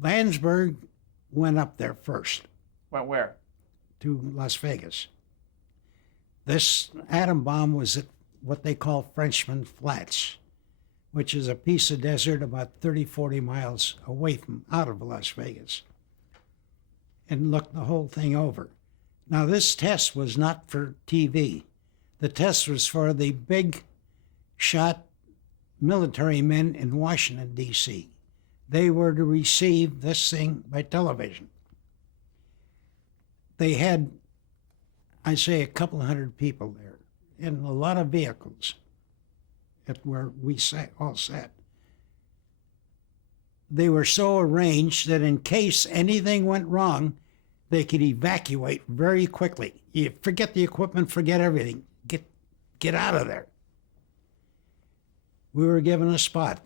Landsberg went up there first Went where? to Las Vegas. This atom bomb was at what they call Frenchman Flats, which is a piece of desert about 30, 40 miles away from out of Las Vegas, and looked the whole thing over. Now, this test was not for TV. The test was for the big shot military men in Washington, D.C. They were to receive this thing by television. They had, I say, a couple hundred people there and a lot of vehicles at where we all sat. They were so arranged that in case anything went wrong, they could evacuate very quickly. You forget the equipment, forget everything. Get out of there. We were given a spot.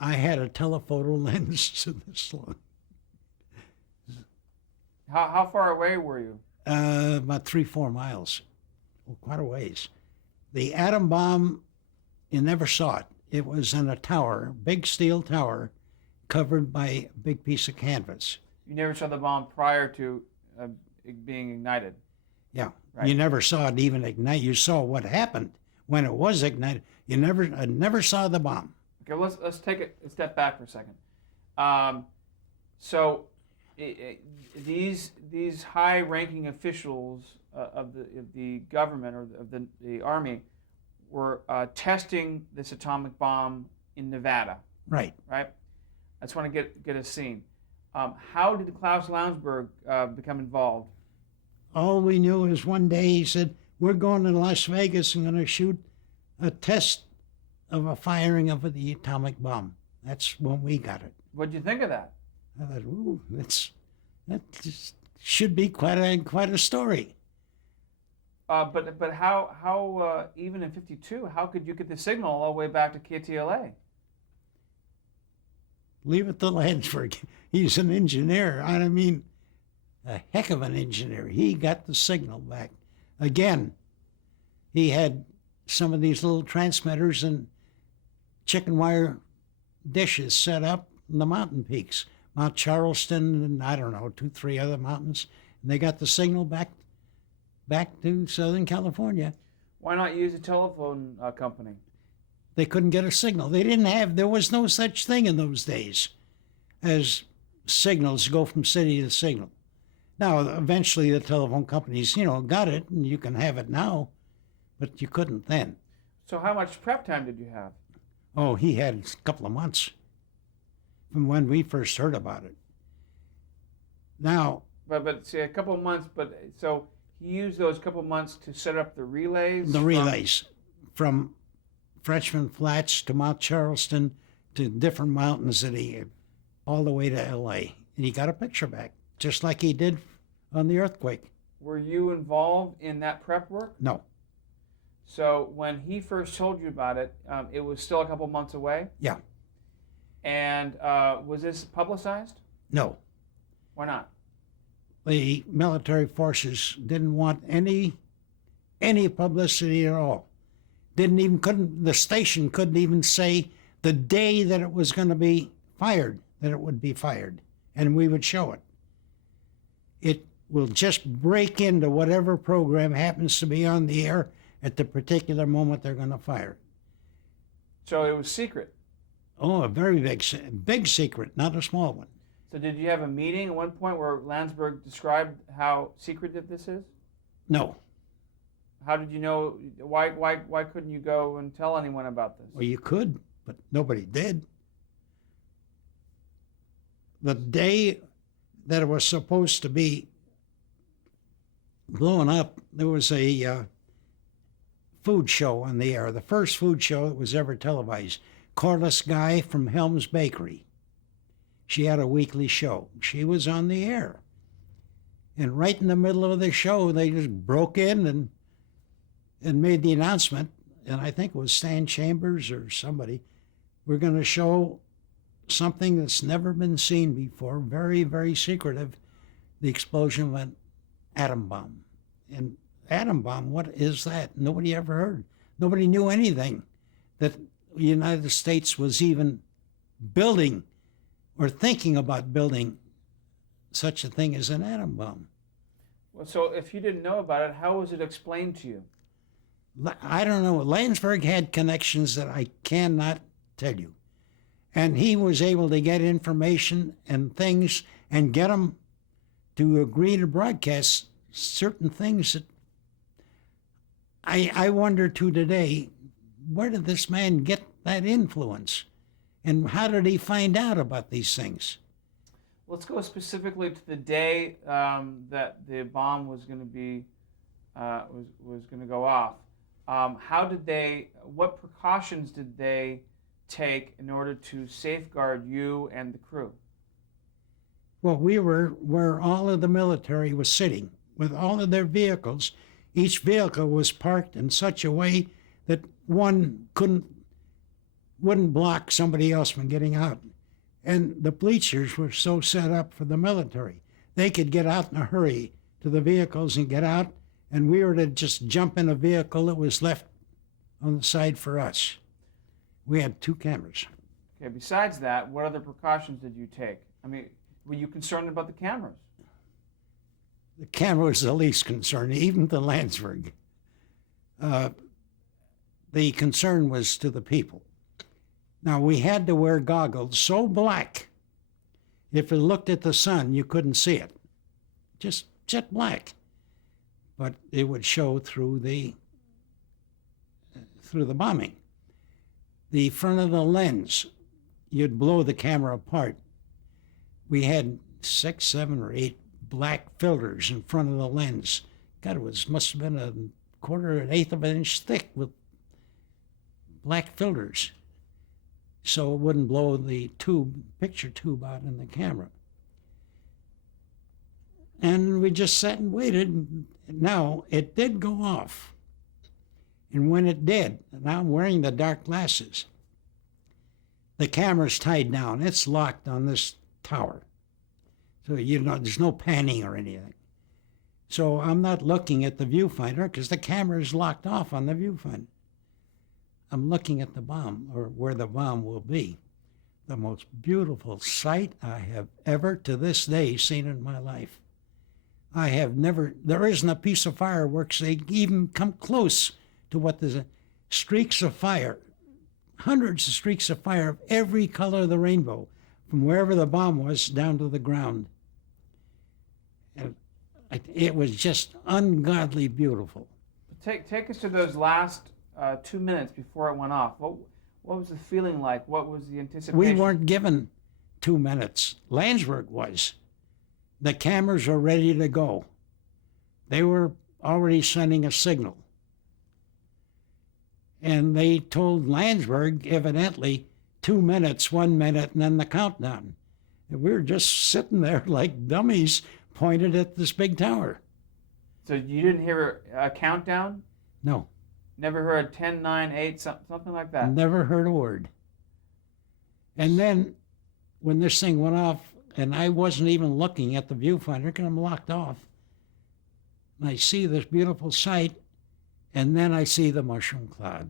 I had a telephoto lens this long. How far away were you? About 3-4 miles. Well, quite a ways. The atom bomb, you never saw it. It was in a tower, big steel tower, covered by a big piece of canvas. You never saw the bomb prior to it being ignited. Yeah, Right. You never saw it even ignite. You saw what happened when it was ignited. You never saw the bomb. Okay, let's take a step back for a second. So these high-ranking officials of the government or of the army were testing this atomic bomb in Nevada. Right. Right. I just want to get a scene. How did Klaus Landsberg become involved? All we knew is one day he said, "We're going to Las Vegas and going to shoot a test of a firing of the atomic bomb." That's when we got it. What did you think of that? I thought, "Ooh, that just should be quite a story." But how even in '52, how could you get the signal all the way back to KTLA? Leave it to Landsberg. He's an engineer. I mean, a heck of an engineer. He got the signal back. Again, he had some of these little transmitters and chicken wire dishes set up in the mountain peaks, Mount Charleston, and I don't know, 2, 3 other mountains. And they got the signal back to Southern California. Why not use a telephone company? They couldn't get a signal. There was no such thing in those days as signals go from city to signal. Now, eventually the telephone companies, got it, and you can have it now, but you couldn't then. So how much prep time did you have? Oh, he had a couple of months from when we first heard about it. Now, But see, a couple of months. But so he used those couple of months to set up the relays. the relays from Frenchman Flats to Mount Charleston to different mountains that all the way to L.A. And he got a picture back, just like he did on the earthquake. Were you involved in that prep work? No. So when he first told you about it, it was still a couple months away? Yeah. And was this publicized? No. Why not? The military forces didn't want any publicity at all. The station couldn't even say the day that it was going to be fired, that it would be fired, and we would show it. It will just break into whatever program happens to be on the air at the particular moment they're going to fire it. So it was secret. Oh, a very big secret, not a small one. So did you have a meeting at one point where Landsberg described how secretive this is? No. How did you know? Why couldn't you go and tell anyone about this? Well, you could, but nobody did. The day that it was supposed to be blown up, there was a food show on the air, the first food show that was ever televised. Corliss Guy from Helm's Bakery. She had a weekly show. She was on the air. And right in the middle of the show, they just broke in and made the announcement, and I think it was Stan Chambers or somebody, we're going to show something that's never been seen before, very, very secretive. The explosion went atom bomb. And atom bomb, what is that? Nobody ever heard. Nobody knew anything that the United States was even building or thinking about building such a thing as an atom bomb. Well, so if you didn't know about it, how was it explained to you? I don't know. Landsberg had connections that I cannot tell you. And he was able to get information and things and get them to agree to broadcast certain things that I wonder to today, where did this man get that influence? And how did he find out about these things? Let's go specifically to the day that the bomb was going to be was going to go off. How did they? What precautions did they take in order to safeguard you and the crew? Well, we were where all of the military was sitting with all of their vehicles. Each vehicle was parked in such a way that one wouldn't block somebody else from getting out. And the bleachers were so set up for the military. They could get out in a hurry to the vehicles and get out, and we were to just jump in a vehicle that was left on the side for us. We had 2 cameras. Okay. Besides that, what other precautions did you take? I mean, were you concerned about the cameras? The camera was the least concerned, even the Landsberg. The concern was to the people. Now, we had to wear goggles so black, if you looked at the sun, you couldn't see it. Just jet black. But it would show through the bombing. The front of the lens, you'd blow the camera apart. We had 6, 7, or 8 black filters in front of the lens. God, must have been a quarter, an eighth of an inch thick with black filters, so it wouldn't blow the picture tube out in the camera. And we just sat and waited. Now, it did go off. And when it did, now I'm wearing the dark glasses, the camera's tied down. It's locked on this tower. So, there's no panning or anything. So I'm not looking at the viewfinder because the camera is locked off on the viewfinder. I'm looking at the bomb, or where the bomb will be. The most beautiful sight I have ever to this day seen in my life. There isn't a piece of fireworks they even come close to what the streaks of fire, hundreds of streaks of fire of every color of the rainbow, from wherever the bomb was down to the ground. And it was just ungodly beautiful. Take us to those last 2 minutes before it went off. What was the feeling like? What was the anticipation? We weren't given 2 minutes. Landsberg was. The cameras were ready to go. They were already sending a signal. And they told Landsberg, evidently, 2 minutes, 1 minute, and then the countdown. And we were just sitting there like dummies pointed at this big tower. So you didn't hear a countdown? No. Never heard 10, 9, 8, something like that? Never heard a word. And then when this thing went off, and I wasn't even looking at the viewfinder because I'm locked off, and I see this beautiful sight, and then I see the mushroom cloud.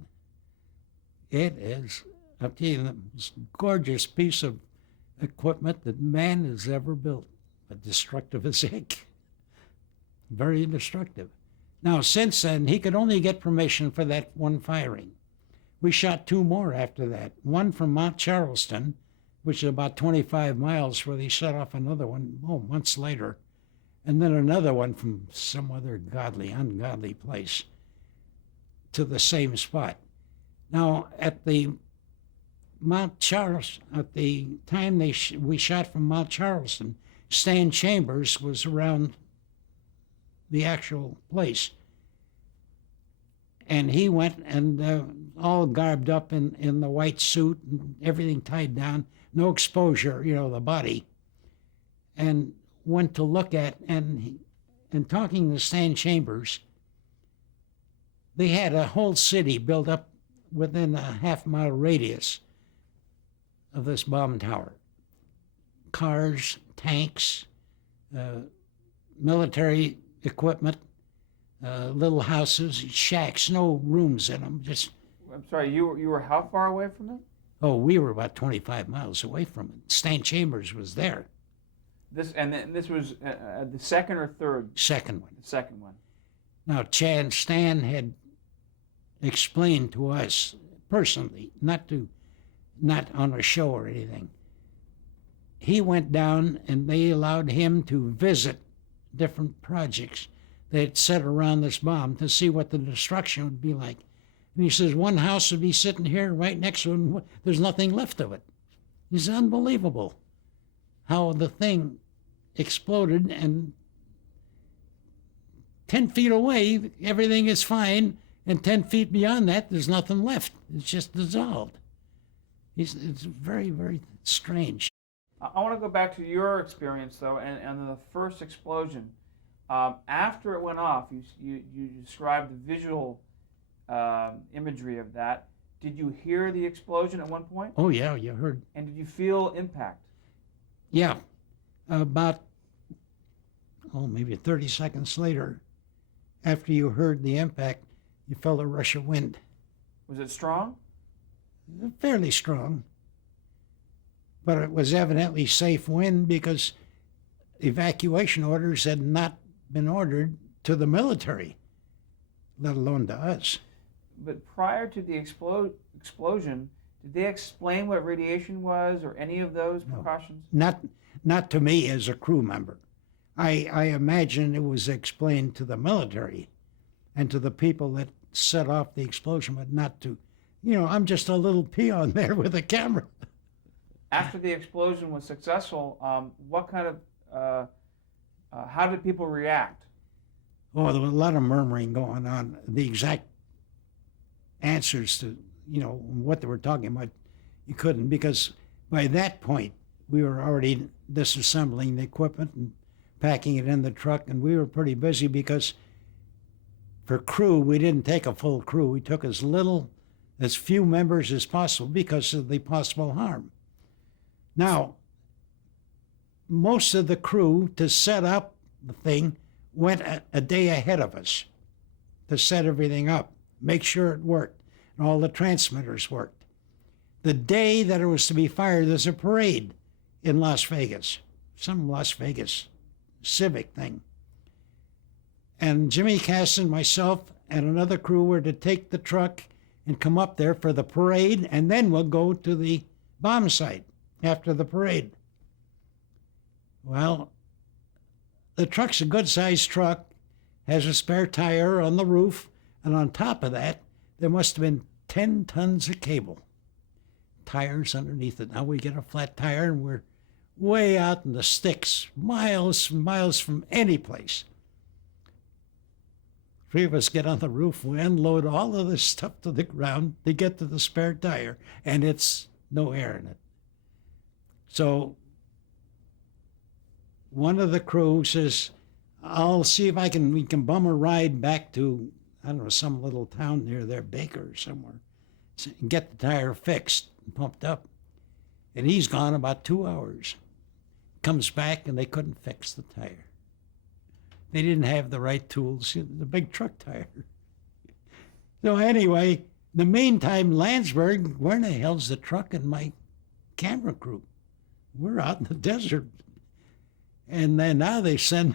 It is, I'll tell you, the most gorgeous piece of equipment that man has ever built. But destructive as heck. Very destructive. Now, since then, he could only get permission for that one firing. We shot 2 more after that. One from Mount Charleston, which is about 25 miles, where they set off another one, months later. And then another one from some other ungodly place to the same spot. Now, at the Mount Charleston, at the time we shot from Mount Charleston, Stan Chambers was around the actual place. And he went and all garbed up in the white suit and everything tied down, no exposure, the body, and went to look at, and talking to Stan Chambers, they had a whole city built up within a half-mile radius of this bomb tower. Cars, tanks, military equipment, little houses, shacks, no rooms in them. Just. I'm sorry. You were how far away from it? Oh, we were about 25 miles away from it. Stan Chambers was there, This was the second or third? second one. The second one. Now, Stan had explained to us personally, not on a show or anything. He went down and they allowed him to visit different projects they had set around this bomb to see what the destruction would be like. And he says one house would be sitting here right next to it, and there's nothing left of it. It's unbelievable how the thing exploded, and 10 feet away, everything is fine, and 10 feet beyond that, there's nothing left. It's just dissolved. It's very, very strange. I want to go back to your experience, though, and the first explosion. After it went off, you described the visual imagery of that. Did you hear the explosion at one point? Oh, yeah, you heard. And did you feel impact? Yeah. About, maybe 30 seconds later, after you heard the impact, you felt a rush of wind. Was it strong? Fairly strong. But it was evidently safe wind because evacuation orders had not been ordered to the military, let alone to us. But prior to the explosion, did they explain what radiation was or any of those precautions? Not to me as a crew member. I imagine it was explained to the military and to the people that set off the explosion, but not to, I'm just a little peon there with a camera. After the explosion was successful, what kind of, how did people react? Oh, there was a lot of murmuring going on. The exact answers to, what they were talking about, you couldn't, because by that point, we were already disassembling the equipment and packing it in the truck, and we were pretty busy because for crew, we didn't take a full crew. We took as few members as possible because of the possible harm. Now, most of the crew to set up the thing went a day ahead of us to set everything up, make sure it worked, and all the transmitters worked. The day that it was to be fired, there's a parade in Las Vegas, some Las Vegas civic thing. And Jimmy Casson, myself, and another crew were to take the truck and come up there for the parade, and then we'll go to the bomb site after the parade. Well, the truck's a good-sized truck, has a spare tire on the roof, and on top of that, there must have been 10 tons of cable. Tires underneath it. Now we get a flat tire, and we're way out in the sticks, miles and miles from any place. Three of us get on the roof, we unload all of this stuff to the ground to get to the spare tire, and it's no air in it. So one of the crew says, I'll see if we can bum a ride back to, I don't know, some little town near there, Baker or somewhere, and get the tire fixed and pumped up. And he's gone about 2 hours. Comes back and they couldn't fix the tire. They didn't have the right tools, the big truck tire. So anyway, in the meantime, Landsberg, where in the hell's the truck and my camera crew? We're out in the desert. And then now they send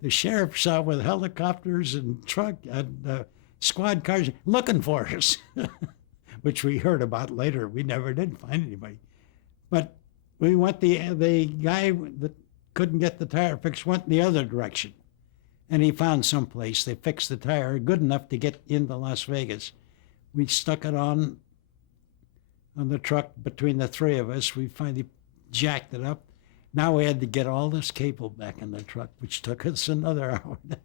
the sheriffs out with helicopters and squad cars looking for us, which we heard about later. We never did find anybody. But we went, the guy that couldn't get the tire fixed went in the other direction. And he found some place. They fixed the tire good enough to get into Las Vegas. We stuck it on the truck between the three of us. We finally jacked it up. Now we had to get all this cable back in the truck, which took us another hour and a